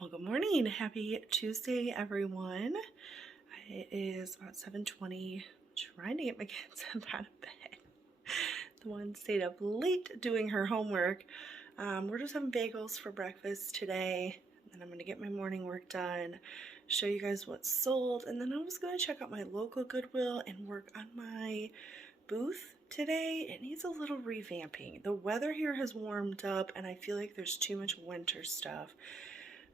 Well, good morning. Happy Tuesday, everyone. It is about 7:20. Trying to get my kids up out of bed. The one stayed up late doing her homework. We're just having bagels for breakfast today. And then I'm going to get my morning work done, show you guys what's sold, and then I was going to check out my local Goodwill and work on my booth today. It needs a little revamping. The weather here has warmed up and I feel like there's too much winter stuff.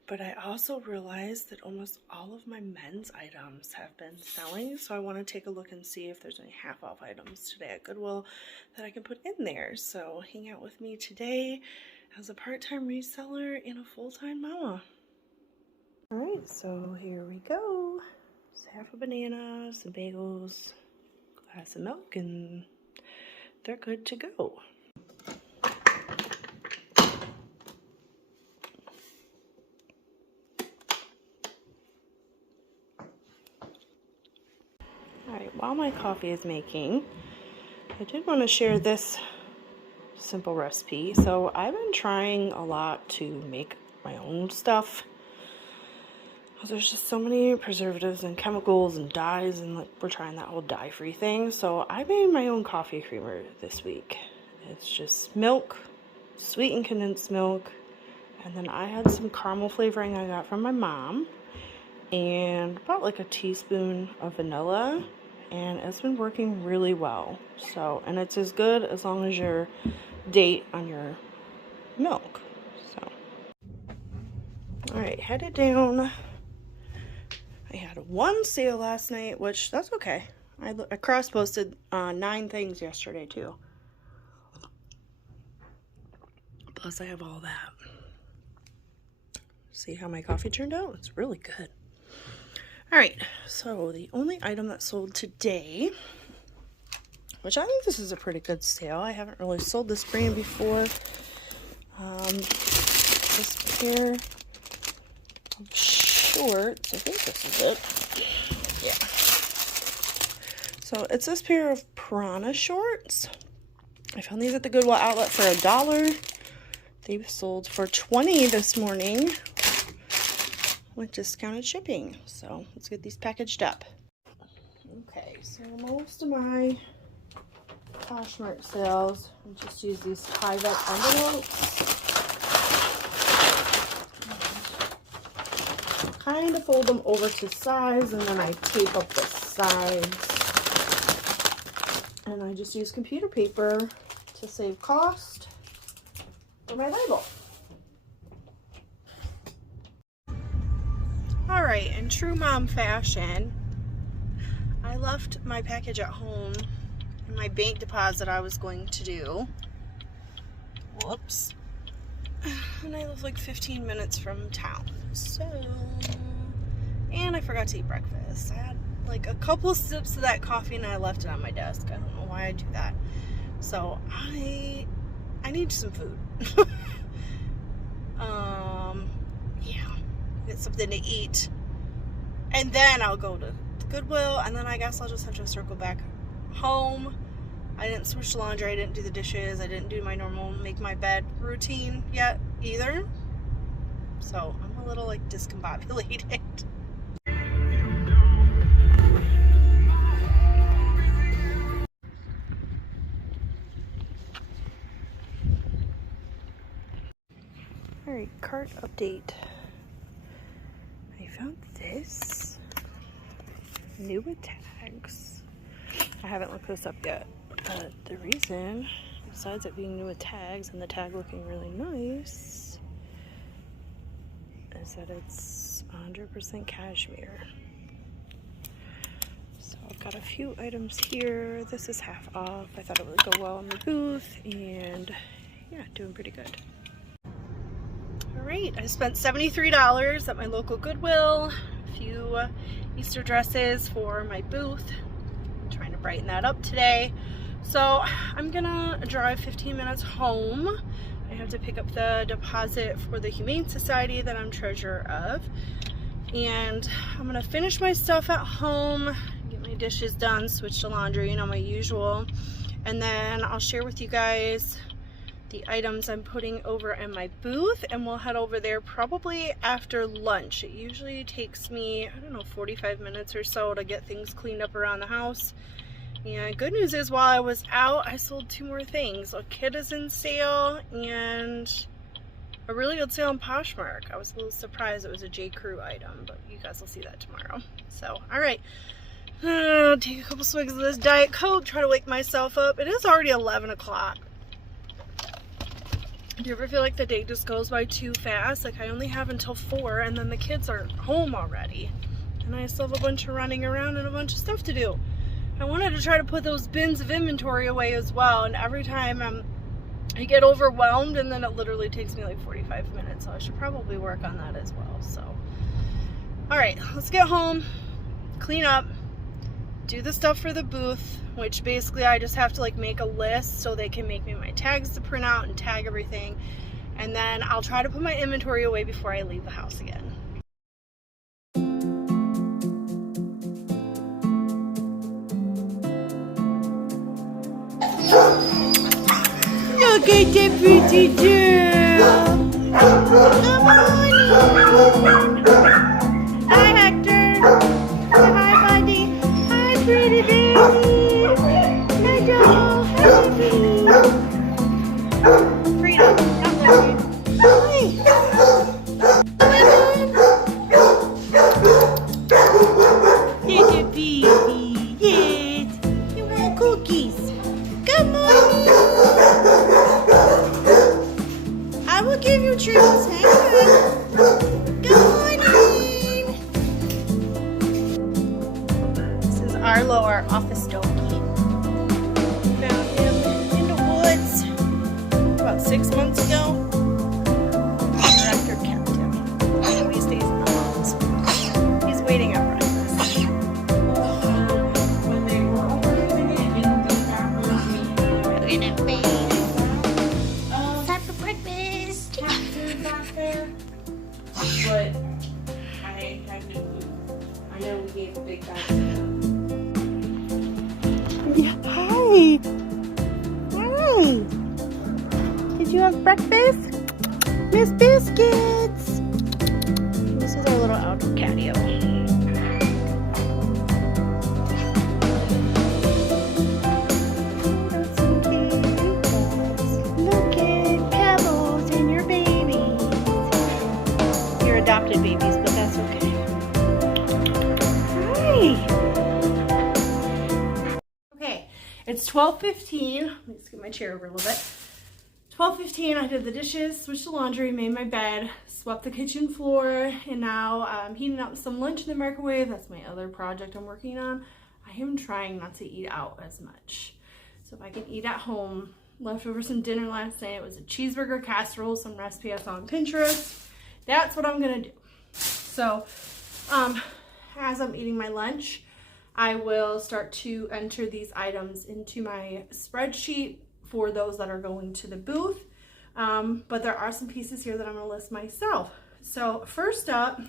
But I also realized that almost all of my men's items have been selling, so I want to take a look and see if there's any half-off items today at Goodwill that I can put in there. So hang out with me today as a part-time reseller and a full-time mama. Alright, so here we go. It's half a banana, some bagels, glass of milk, and they're good to go. Alright, while my coffee is making, I did want to share this simple recipe. So I've been trying a lot to make my own stuff. There's just so many preservatives and chemicals and dyes, and like we're trying that whole dye-free thing. So I made my own coffee creamer this week. It's just milk, sweetened condensed milk, and then I had some caramel flavoring I got from my mom, and about like a teaspoon of vanilla, and it's been working really well. So, and it's as good as long as your date on your milk. So, all right, headed down. I had one sale last night, which that's okay. I cross-posted 9 things yesterday too. Plus I have all that. See how my coffee turned out? It's really good. Alright, so the only item that sold today, which I think this is a pretty good sale. I haven't really sold this brand before. This pair of shorts, I think this is it. Yeah. So it's this pair of Piranha shorts. I found these at the Goodwill outlet for $1. They sold for $20 this morning with discounted shipping. So let's get these packaged up. Okay, so most of my Poshmark sales, I just use these tie-up envelopes. Kind of fold them over to size, and then I tape up the sides. And I just use computer paper to save cost for my label. Alright, in true mom fashion, I left my package at home and my bank deposit I was going to do. Whoops. And I live like 15 minutes from town. So, and I forgot to eat breakfast. I had like a couple sips of that coffee and I left it on my desk. I don't know why I do that. So I need some food. Yeah, get something to eat. And then I'll go to Goodwill, and then I guess I'll just have to circle back home. I didn't switch the laundry, I didn't do the dishes, I didn't do my normal make my bed routine yet either. So I'm a little like discombobulated. Alright, cart update. I found this new with tags. I haven't looked this up yet, but the reason, besides it being new with tags and the tag looking really nice, is that it's 100% cashmere. So I've got a few items here. This is half off. I thought it would go well in the booth, and yeah, doing pretty good. Alright, I spent $73 at my local Goodwill. A few Easter dresses for my booth. I'm trying to brighten that up today. So I'm gonna drive 15 minutes home. I have to pick up the deposit for the Humane Society that I'm treasurer of. And I'm gonna finish my stuff at home, get my dishes done, switch to laundry, you know, my usual. And then I'll share with you guys the items I'm putting over in my booth, and we'll head over there probably after lunch. It usually takes me, I don't know, 45 minutes or so to get things cleaned up around the house. And good news is, while I was out, I sold 2 more things. A kit is in sale and a really good sale on Poshmark. I was a little surprised it was a J. Crew item, but you guys will see that tomorrow. So, alright. Take a couple swigs of this Diet Coke, try to wake myself up. It is already 11 o'clock. Do you ever feel like the day just goes by too fast? Like, I only have until 4 and then the kids are home already. And I still have a bunch of running around and a bunch of stuff to do. I wanted to try to put those bins of inventory away as well, and every time I get overwhelmed, and then it literally takes me like 45 minutes, so I should probably work on that as well. So, alright, let's get home, clean up, do the stuff for the booth, which basically I just have to like make a list so they can make me my tags to print out and tag everything, and then I'll try to put my inventory away before I leave the house again. Look at the pretty girl. Come on. Hi, Hector. Say hi, buddy. Hi, pretty baby. Hello. Hi, baby. Freedom. Don't let me. Hi. Little baby. Yes. You want cookies? Come on. I will give you treats. Hang on. Good morning. This is Arlo, our office doggy. Found him in the woods about 6 months ago. The director kept him. So he stays in the house. He's waiting at breakfast. But I have no food. I know we gave a big bag. Yeah, hi. Hi. Did you have breakfast? Miss Biscuits. This is our little outdoor catio. Adopted babies, but that's okay. Hi. Okay, it's 12:15. Let me just get my chair over a little bit. 12:15. I did the dishes, switched the laundry, made my bed, swept the kitchen floor, and now I'm heating up some lunch in the microwave. That's my other project I'm working on. I am trying not to eat out as much, so if I can eat at home. Left over some dinner last night. It was a cheeseburger casserole, some recipe I saw on Pinterest. That's what I'm gonna do. So, as I'm eating my lunch, I will start to enter these items into my spreadsheet for those that are going to the booth. But there are some pieces here that I'm gonna list myself. So first up,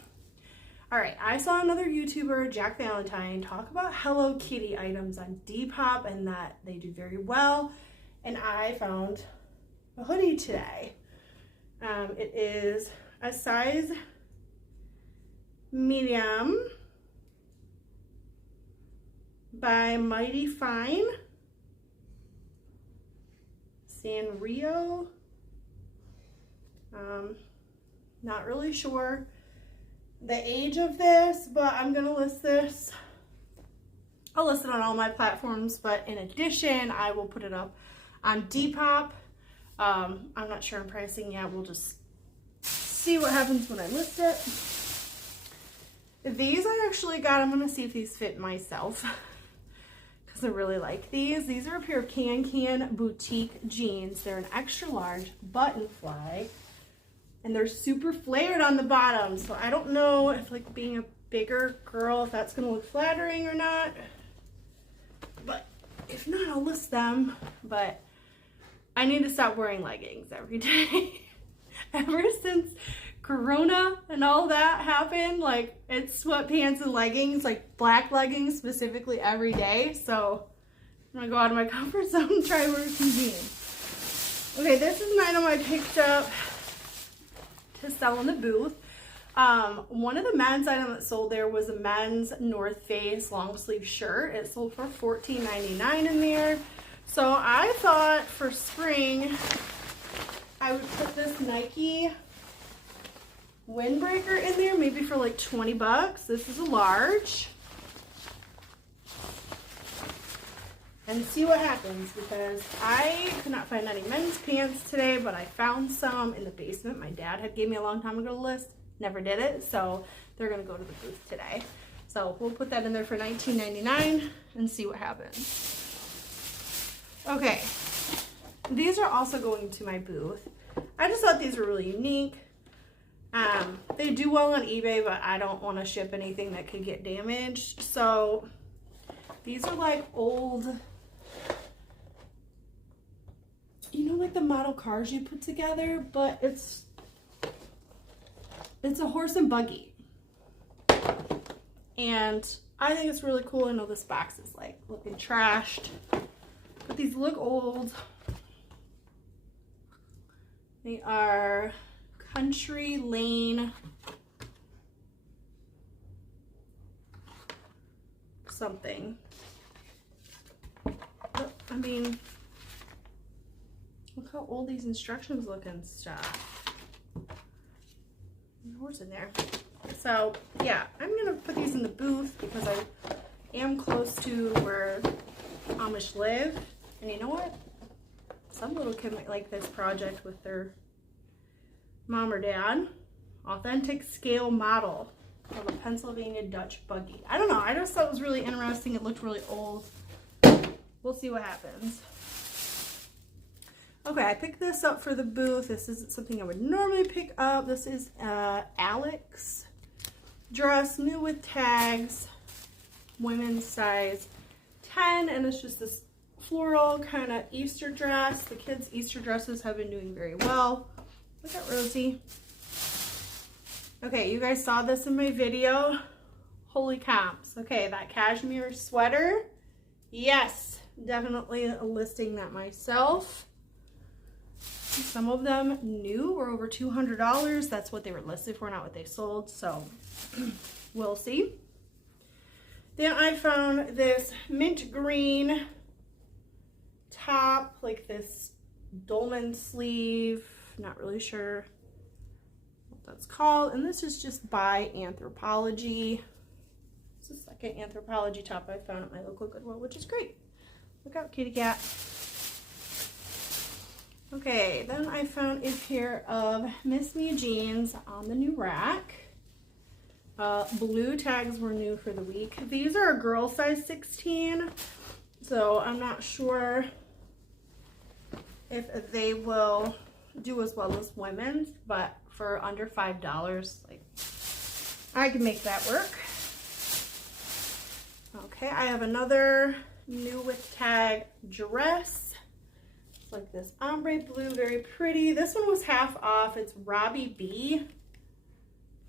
all right, I saw another YouTuber, Jack Valentine, talk about Hello Kitty items on Depop and that they do very well. And I found a hoodie today. It is a size medium by Mighty Fine, Sanrio. Not really sure the age of this, but I'm gonna list this. I'll list it on all my platforms, but in addition, I will put it up on Depop. I'm not sure on pricing yet. We'll just see what happens when I list it. These I actually got. I'm gonna see if these fit myself because I really like these. These are a pair of Can boutique jeans. They're an extra large button fly and they're super flared on the bottom. So I don't know if like being a bigger girl, if that's gonna look flattering or not. But if not, I'll list them. But I need to stop wearing leggings every day. Ever since Corona and all that happened, like it's sweatpants and leggings, like black leggings specifically every day. So I'm gonna go out of my comfort zone and try wearing some jeans. Okay, this is an item I picked up to sell in the booth. One of the men's items that sold there was a men's North Face long sleeve shirt. It sold for $14.99 in there. So I thought for spring I would put this Nike windbreaker in there, maybe for like 20 bucks. This is a large. And see what happens, because I could not find any men's pants today, but I found some in the basement. My dad had gave me a long time ago to list. Never did it, so they're gonna go to the booth today. So we'll put that in there for $19.99 and see what happens. Okay, these are also going to my booth. I just thought these were really unique. They do well on eBay, but I don't want to ship anything that could get damaged. So these are like old, you know, like the model cars you put together, but it's a horse and buggy. And I think it's really cool. I know this box is like looking trashed, but these look old. They are Country Lane something. I mean, look how old these instructions look and stuff. There's a horse in there. So yeah, I'm gonna put these in the booth because I am close to where Amish live. And you know what? Some little kid might like this project with their mom or dad. Authentic scale model of a Pennsylvania Dutch buggy. I don't know. I just thought it was really interesting. It looked really old. We'll see what happens. Okay, I picked this up for the booth. This isn't something I would normally pick up. This is Alex dress, new with tags, women's size 10, and it's just this floral kind of Easter dress. The kids' Easter dresses have been doing very well. Look at Rosie. Okay, you guys saw this in my video. Holy comps. Okay, that cashmere sweater. Yes, definitely listing that myself. Some of them new were over $200. That's what they were listed for, not what they sold. So we'll see. Then I found this mint green top, like this dolman sleeve. Not really sure what that's called. And this is just by Anthropologie. It's the second Anthropologie top I found at my local Goodwill, which is great. Look out, kitty cat. Okay, then I found a pair of Miss Me jeans on the new rack. Blue tags were new for the week. These are a girl size 16, so I'm not sure if they will do as well as women's, but for under $5, like, I can make that work. Okay, I have another new with tag dress. It's like this ombre blue, very pretty. This one was half off. It's Robbie B.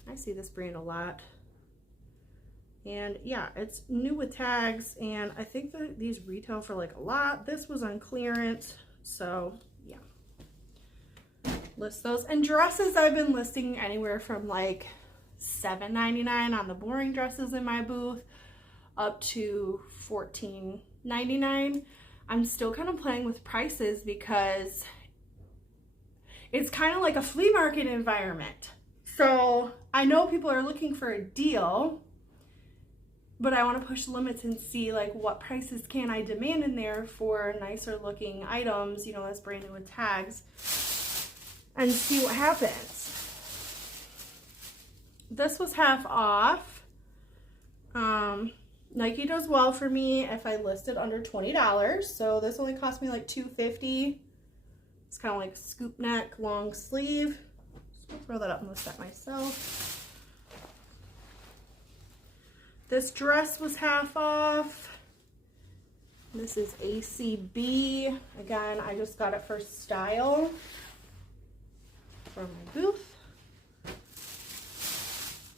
I see this brand a lot. And yeah, it's new with tags, and I think that these retail for like a lot. This was on clearance, so yeah. List those. And dresses, I've been listing anywhere from like $7.99 on the boring dresses in my booth up to $14.99. I'm still kind of playing with prices because it's kind of like a flea market environment. So I know people are looking for a deal, but I want to push limits and see like what prices can I demand in there for nicer looking items, you know, that's brand new with tags, and see what happens. This was half off. Nike does well for me if I listed under $20. So this only cost me like $2.50. It's kind of like scoop neck, long sleeve. So I'll throw that up and list that myself. This dress was half off. This is ACB. Again, I just got it for style for my booth.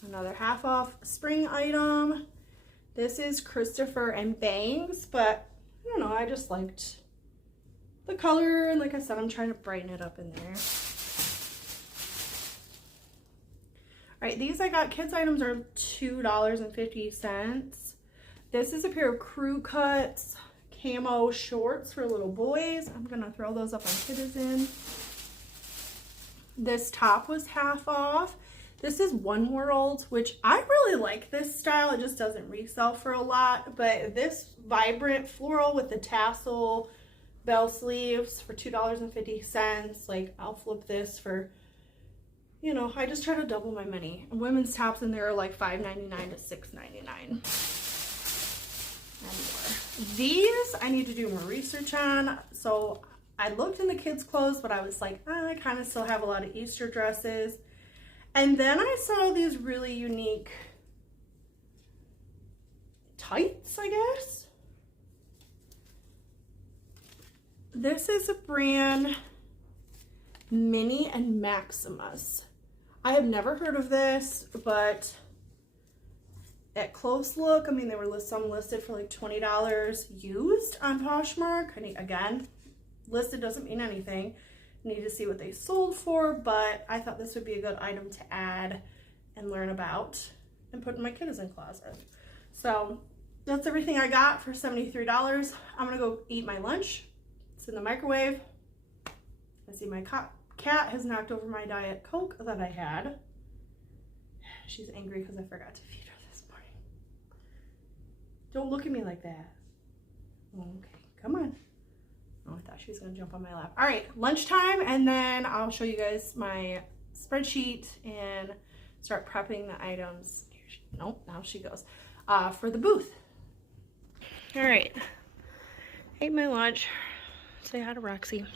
Another half off spring item. This is Christopher and Bangs, but I don't know, I just liked the color, and like I said, I'm trying to brighten it up in there. All right, these I got, kids items are $2.50. This is a pair of crew cuts camo shorts for little boys. I'm gonna throw those up on Citizen. This top was half off. This is 1 World, which I really like this style. It just doesn't resell for a lot, but this vibrant floral with the tassel bell sleeves for $2.50. Like, I'll flip this for, you know, I just try to double my money. And women's tops in there are like $5.99 to $6.99. And more. These I need to do more research on. So I looked in the kids' clothes, but I was like, I kind of still have a lot of Easter dresses. And then I saw these really unique tights, I guess. This is a brand, Minnie and Maximus. I have never heard of this, but at close look, I mean, they were some listed for like $20 used on Poshmark. I mean, again, listed doesn't mean anything. Need to see what they sold for, but I thought this would be a good item to add and learn about and put in my Citizen closet. So that's everything I got for $73. I'm gonna go eat my lunch. It's in the microwave. I see my cat has knocked over my Diet Coke that I had. She's angry because I forgot to feed her this morning. Don't look at me like that. Okay, come on. Oh, I thought she was gonna jump on my lap. All right, lunchtime, and then I'll show you guys my spreadsheet and start prepping the items. Nope, now she goes. For the booth. All right, ate my lunch. Say hi to Roxy. All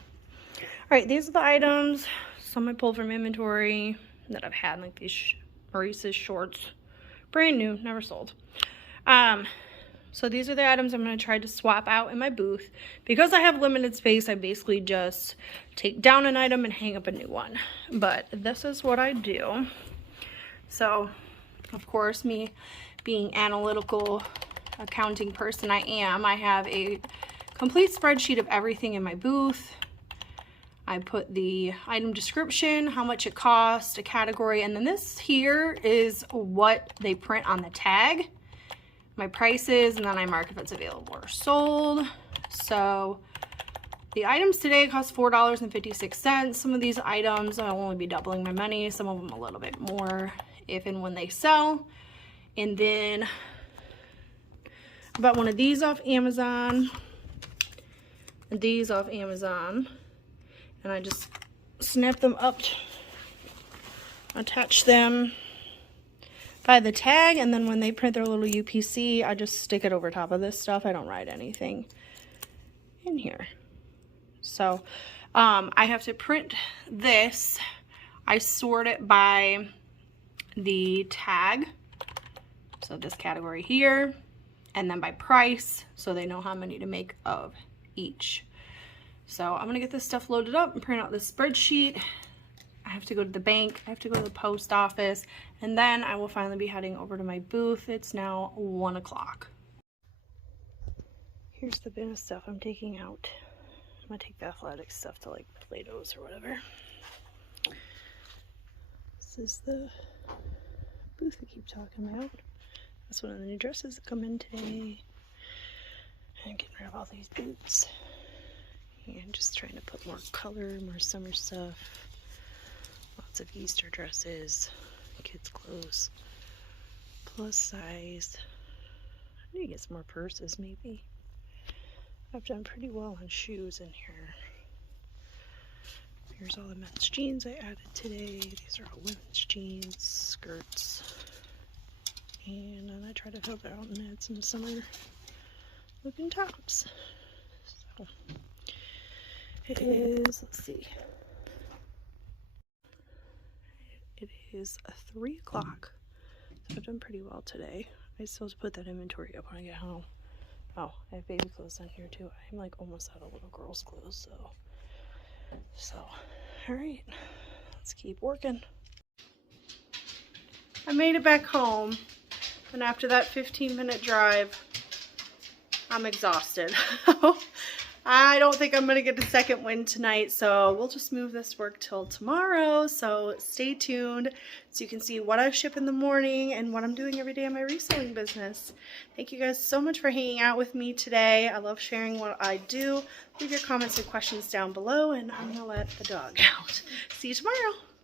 right, these are the items. Some I pulled from inventory that I've had, like these Maurice's shorts. Brand new, never sold. So these are the items I'm going to try to swap out in my booth. Because I have limited space, I basically just take down an item and hang up a new one. But this is what I do. So, of course, me being analytical accounting person I am, I have a complete spreadsheet of everything in my booth. I put the item description, how much it cost, a category, and then this here is what they print on the tag. My prices, and then I mark if it's available or sold. So the items today cost $4.56. Some of these items I'll only be doubling my money, some of them a little bit more if and when they sell. And then I bought one of these off Amazon and these off Amazon, and I just snap them up, attach them by the tag, and then when they print their little UPC, I just stick it over top of this stuff. I don't write anything in here. So I have to print this. I sort it by the tag, so this category here, and then by price, so they know how many to make of each. So I'm gonna get this stuff loaded up and print out this spreadsheet. I have to go to the bank, I have to go to the post office, and then I will finally be heading over to my booth. It's now 1 o'clock. Here's the bin of stuff I'm taking out. I'm gonna take the athletic stuff to like Play-Dohs or whatever. This is the booth I keep talking about. That's one of the new dresses that come in today. I'm getting rid of all these boots. And just trying to put more color, more summer stuff. Lots of Easter dresses, kids' clothes, plus size. I need to get some more purses, maybe. I've done pretty well on shoes in here. Here's all the men's jeans I added today. These are all women's jeans, skirts. And then I try to help out and add some summer looking tops. So it is, let's see. It is 3 o'clock. So I've done pretty well today. I still have to put that inventory up when I get home. Oh, I have baby clothes on here too. I'm like almost out of little girl's clothes, so alright, let's keep working. I made it back home, and after that 15-minute drive, I'm exhausted. I don't think I'm going to get a second win tonight, so we'll just move this work till tomorrow. So stay tuned so you can see what I ship in the morning and what I'm doing every day in my reselling business. Thank you guys so much for hanging out with me today. I love sharing what I do. Leave your comments and questions down below, and I'm going to let the dog out. See you tomorrow.